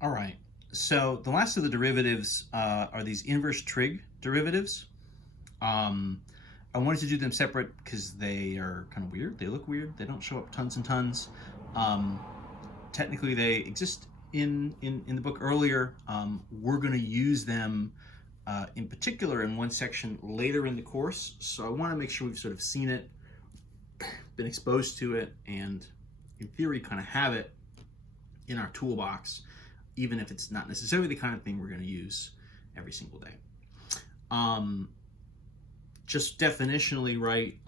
All right. So the last of the derivatives are these inverse trig derivatives. Um, I wanted to do them separate because they are kind of weird. They look weird. They don't show up tons and tons. Um, Technically, they exist in the book earlier. We're going to use them in particular in one section later in the course. So I want to make sure we've sort of seen it, been exposed to it, and in theory kind of have it in our toolbox, even if it's not necessarily the kind of thing we're going to use every single day. Just definitionally, right?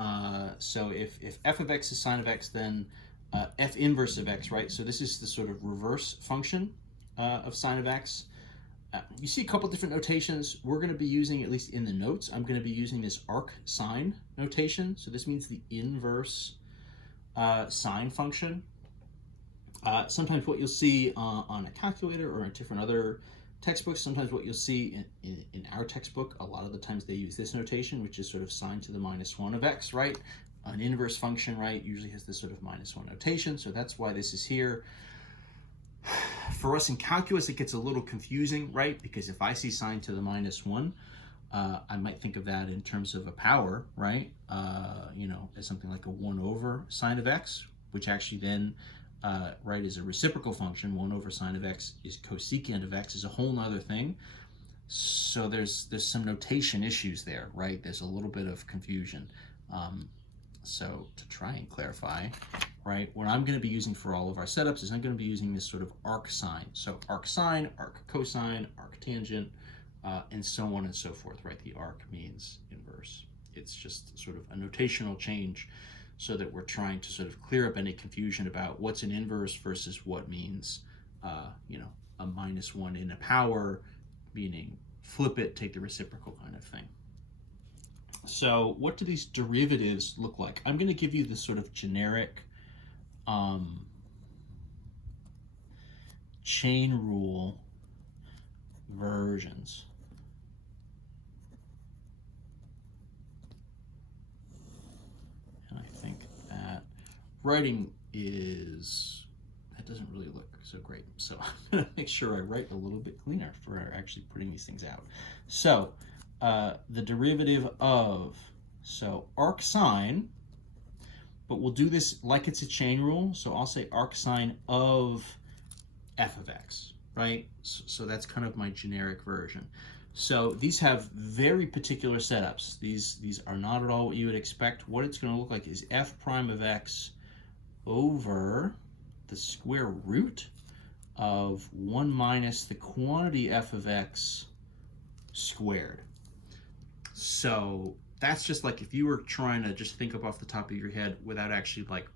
So if f of x is sine of x, then f inverse of x, right? So this is the sort of reverse function of sine of x. You see a couple different notations. We're going to be using, at least in the notes, I'm going to be using this arc sine notation. So this means the inverse sine function. Sometimes what you'll see on a calculator or in different other textbooks, sometimes what you'll see in our textbook, a lot of the times they use this notation, which is sort of sine to the -1 of x, right? An inverse function, right, usually has this sort of -1 notation, so that's why this is here. For us in calculus, it gets a little confusing, right? Because if I see sine to the -1, I might think of that in terms of a power, right? As something like a 1 over sine of x, which actually then right, is a reciprocal function. 1 over sine of x is cosecant of x, is a whole nother thing. So there's some notation issues there, right? There's a little bit of confusion. So to try and clarify, right, what I'm going to be using for all of our setups is I'm going to be using this sort of arc sine. So arc sine, arc cosine, arc tangent, and so on and so forth, right? The arc means inverse. It's just sort of a notational change so that we're trying to sort of clear up any confusion about what's an inverse versus what means, a -1 in a power, meaning flip it, take the reciprocal kind of thing. So what do these derivatives look like? I'm going to give you the sort of generic chain rule versions. And I think that writing that doesn't really look so great. So I'm going to make sure I write a little bit cleaner for actually putting these things out. So the derivative of, so arc sine, but we'll do this like it's a chain rule. So I'll say arc sine of f of x, right? So that's kind of my generic version. So these have very particular setups. These are not at all what you would expect. What it's going to look like is f prime of x over the square root of 1 minus the quantity f of x squared. So that's just like if you were trying to just think up off the top of your head without actually like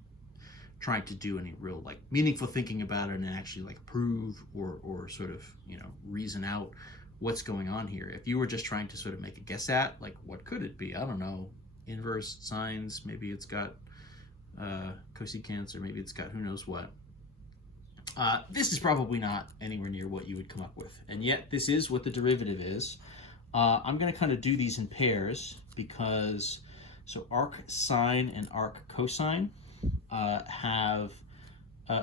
trying to do any real like meaningful thinking about it and actually like prove or sort of reason out what's going on here. If you were just trying to sort of make a guess at like what could it be, I don't know, inverse sines, maybe it's got cosecants, or maybe it's got who knows what. This is probably not anywhere near what you would come up with, and yet this is what the derivative is. I'm going to kind of do these in pairs because so arc sine and arc cosine have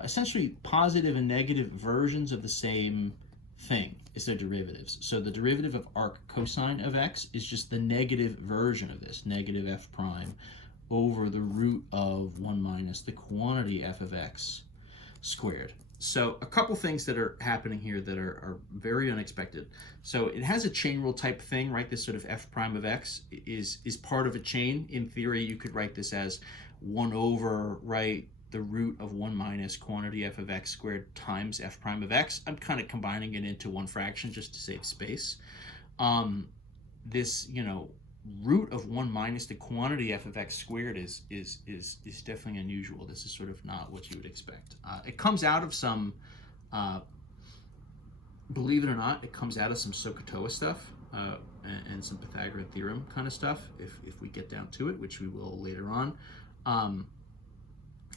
essentially positive and negative versions of the same thing. It's their derivatives. So the derivative of arc cosine of x is just the negative version of this, negative f prime over the root of 1 minus the quantity f of x squared. So a couple things that are happening here that are very unexpected. So it has a chain rule type thing, right? This sort of f prime of x is part of a chain. In theory, you could write this as 1 over, right, the root of 1 minus quantity f of x squared times f prime of x. I'm kind of combining it into one fraction just to save space. This, root of 1 minus the quantity f of x squared is definitely unusual. This is sort of not what you would expect. It comes out of some, believe it or not, it comes out of some SOHCAHTOA stuff and some Pythagorean theorem kind of stuff, if we get down to it, which we will later on.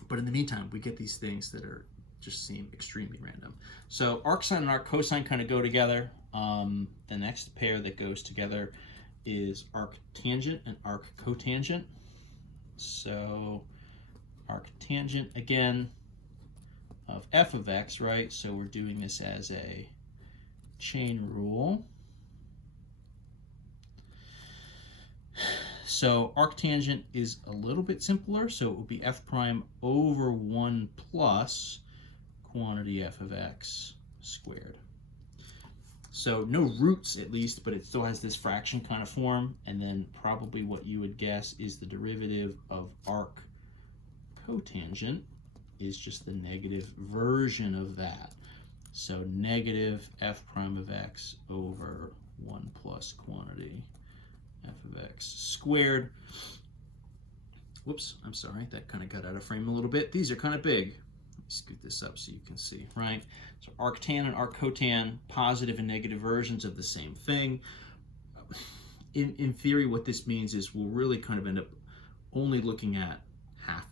But in the meantime, we get these things that are just seem extremely random. So arc sine and arc cosine kind of go together. The next pair that goes together is arc tangent and arc cotangent. So arc tangent again, of f of x, right? So we're doing this as a chain rule. So arctangent is a little bit simpler, so it would be f prime over 1 plus quantity f of x squared. So no roots at least, but it still has this fraction kind of form, and then probably what you would guess is the derivative of arc cotangent is just the negative version of that. So negative f prime of x over 1 plus quantity f of x squared. Whoops, I'm sorry, that kind of got out of frame a little bit. These are kind of big. Let me scoot this up so you can see, right? So arctan and arccotan, positive and negative versions of the same thing. In theory, what this means is we'll really kind of end up only looking at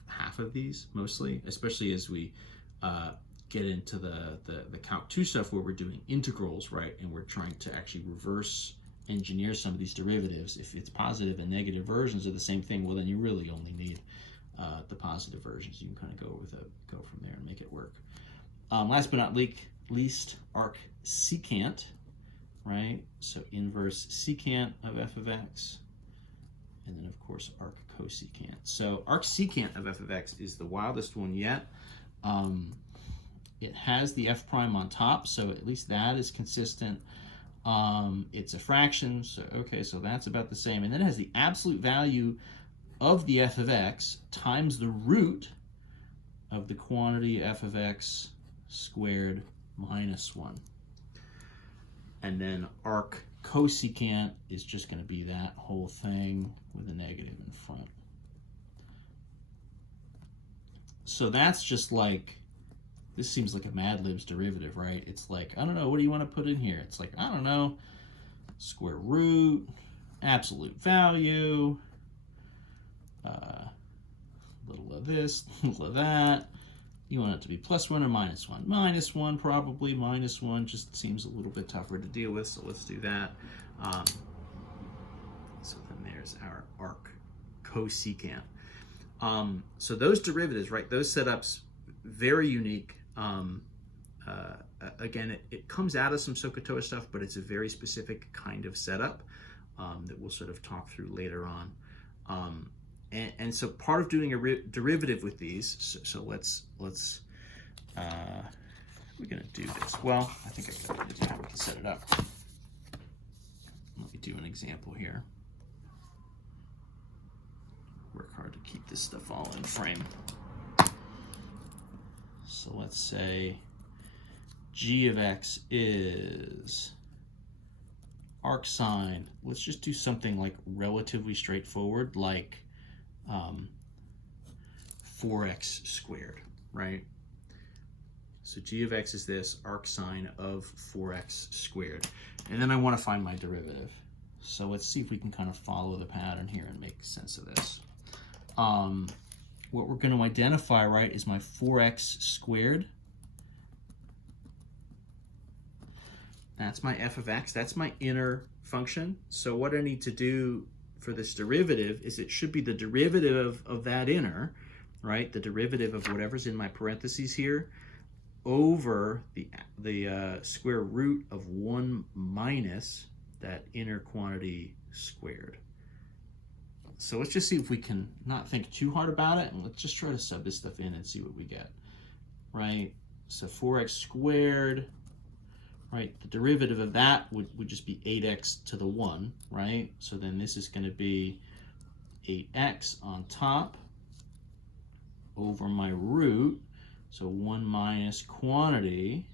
half of these, mostly, especially as we get into the Calc 2 stuff where we're doing integrals, right? And we're trying to actually reverse engineer some of these derivatives. If it's positive and negative versions of the same thing, well, then you really only need the positive versions. You can kind of go from there and make it work. Last but not least, arc secant, right? So inverse secant of f of x, and then of course arc cosecant. So arc secant of f of x is the wildest one yet. It has the f prime on top, so at least that is consistent. It's a fraction, so okay, so that's about the same. And then it has the absolute value of the f of x times the root of the quantity f of x squared minus 1. And then arc cosecant is just going to be that whole thing with a negative in front. So that's just like, this seems like a Mad Libs derivative, right? It's like, I don't know, what do you want to put in here? It's like, I don't know, square root, absolute value, little of this, little of that. You want it to be plus 1 or minus 1? Minus 1, probably. Minus 1 just seems a little bit tougher to deal with, so let's do that. So then there's our arc cosecant. So those derivatives, right, those setups, very unique. Again, it comes out of some SOHCAHTOA stuff, but it's a very specific kind of setup that we'll sort of talk through later on. And so part of doing a derivative with these, so let's we're going to do this. Well, I think I got it down. We can set it up. Let me do an example here. Work hard to keep this stuff all in frame. So let's say g of x is arc sine. Let's just do something like relatively straightforward, like 4x squared, right? So g of x is this, arc sine of 4x squared. And then I want to find my derivative. So let's see if we can kind of follow the pattern here and make sense of this. What we're going to identify, right, is my 4x squared. That's my f of x. That's my inner function. So what I need to do for this derivative is it should be the derivative of that inner, right, the derivative of whatever's in my parentheses here, over the square root of 1 minus that inner quantity squared. So let's just see if we can not think too hard about it, and let's just try to sub this stuff in and see what we get, right? So 4x squared, right? The derivative of that would just be 8x to the 1, right? So then this is going to be 8x on top over my root. So 1 minus quantity,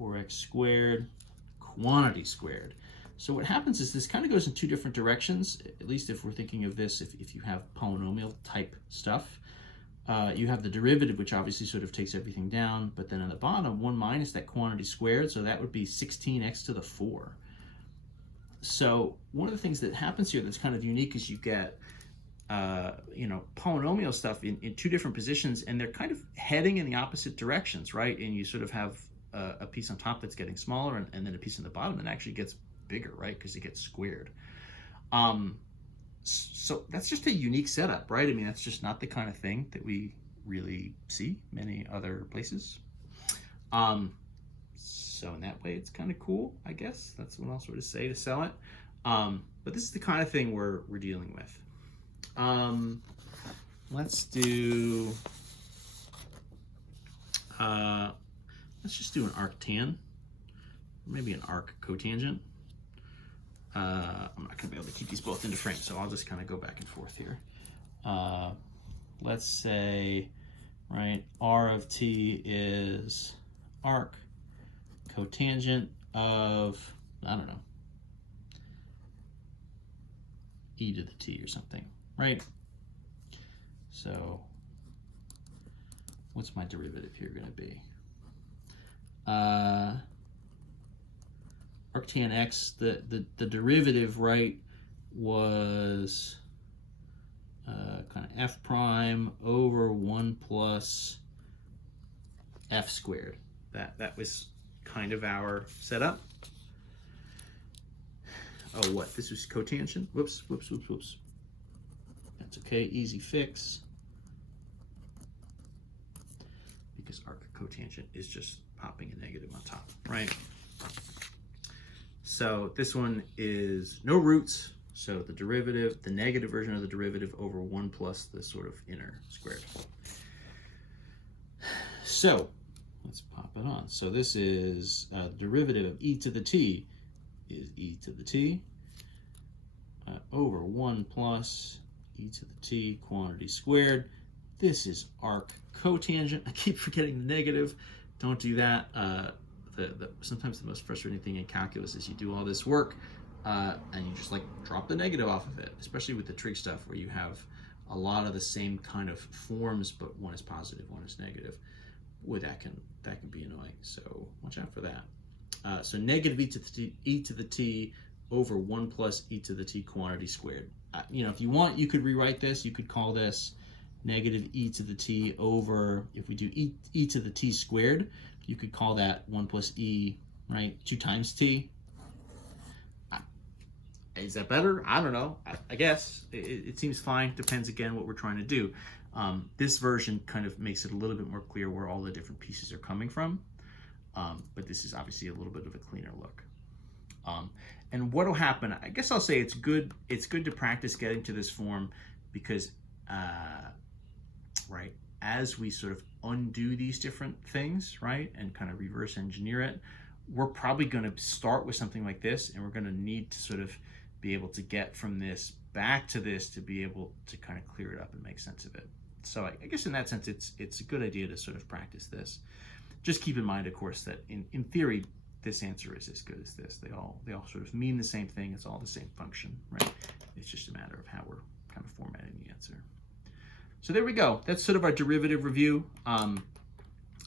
4x squared, quantity squared. So what happens is this kind of goes in two different directions, at least if we're thinking of this, if you have polynomial type stuff. You have the derivative, which obviously sort of takes everything down, but then on the bottom, 1 minus that quantity squared, so that would be 16x to the 4. So one of the things that happens here that's kind of unique is you get polynomial stuff in two different positions, and they're kind of heading in the opposite directions, right? And you sort of have a piece on top that's getting smaller, and then a piece on the bottom that actually gets bigger, right? Because it gets squared. So that's just a unique setup, right? I mean, that's just not the kind of thing that we really see many other places. So in that way, it's kind of cool, I guess. That's what I'll sort of say to sell it. But this is the kind of thing we're dealing with. Let's do, let's just do an arctan, maybe an arc cotangent. I'm not gonna be able to keep these both into frame, so I'll just kind of go back and forth here. Let's say, right, R of t is arc cotangent of, I don't know, e to the t or something, right? So what's my derivative here going to be? Arctan x, the derivative, right, was kind of f prime over 1 plus f squared. That was kind of our setup. Oh, what? This was cotangent? Whoops. That's okay, easy fix. Because arc cotangent is just popping a negative on top, right? So this one is no roots. So the derivative, the negative version of the derivative over 1 plus the sort of inner squared. So let's pop it on. So this is derivative of e to the t is e to the t over 1 plus e to the t quantity squared. This is arc cotangent. I keep forgetting the negative. Don't do that. Sometimes the most frustrating thing in calculus is you do all this work and you just like drop the negative off of it, especially with the trig stuff where you have a lot of the same kind of forms, but one is positive, one is negative. Boy, that can be annoying. So watch out for that. So negative e to the t over 1 plus e to the t quantity squared. You know, if you want, you could rewrite this. You could call this negative e to the t over, if we do e to the t squared, you could call that 1 plus e, right? 2 times t. Is that better? I don't know. I guess. It seems fine. Depends, again, what we're trying to do. This version kind of makes it a little bit more clear where all the different pieces are coming from. But this is obviously a little bit of a cleaner look. And what will happen, I guess I'll say it's good to practice getting to this form because, right, as we sort of undo these different things, right, and kind of reverse engineer it, we're probably going to start with something like this, and we're going to need to sort of be able to get from this back to this to be able to kind of clear it up and make sense of it. So I guess in that sense, it's a good idea to sort of practice this. Just keep in mind, of course, that in theory, this answer is as good as this. They all sort of mean the same thing. It's all the same function, right? It's just a matter of how we're kind of formatting the answer. So there we go. That's sort of our derivative review.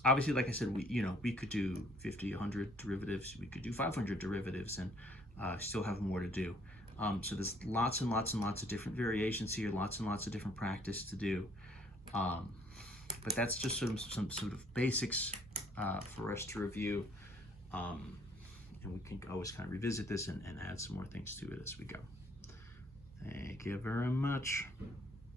Obviously, like I said, we could do 50, 100 derivatives. We could do 500 derivatives and still have more to do. So there's lots and lots and lots of different variations here, lots and lots of different practice to do. But that's just some sort of basics for us to review. And we can always kind of revisit this and add some more things to it as we go. Thank you very much.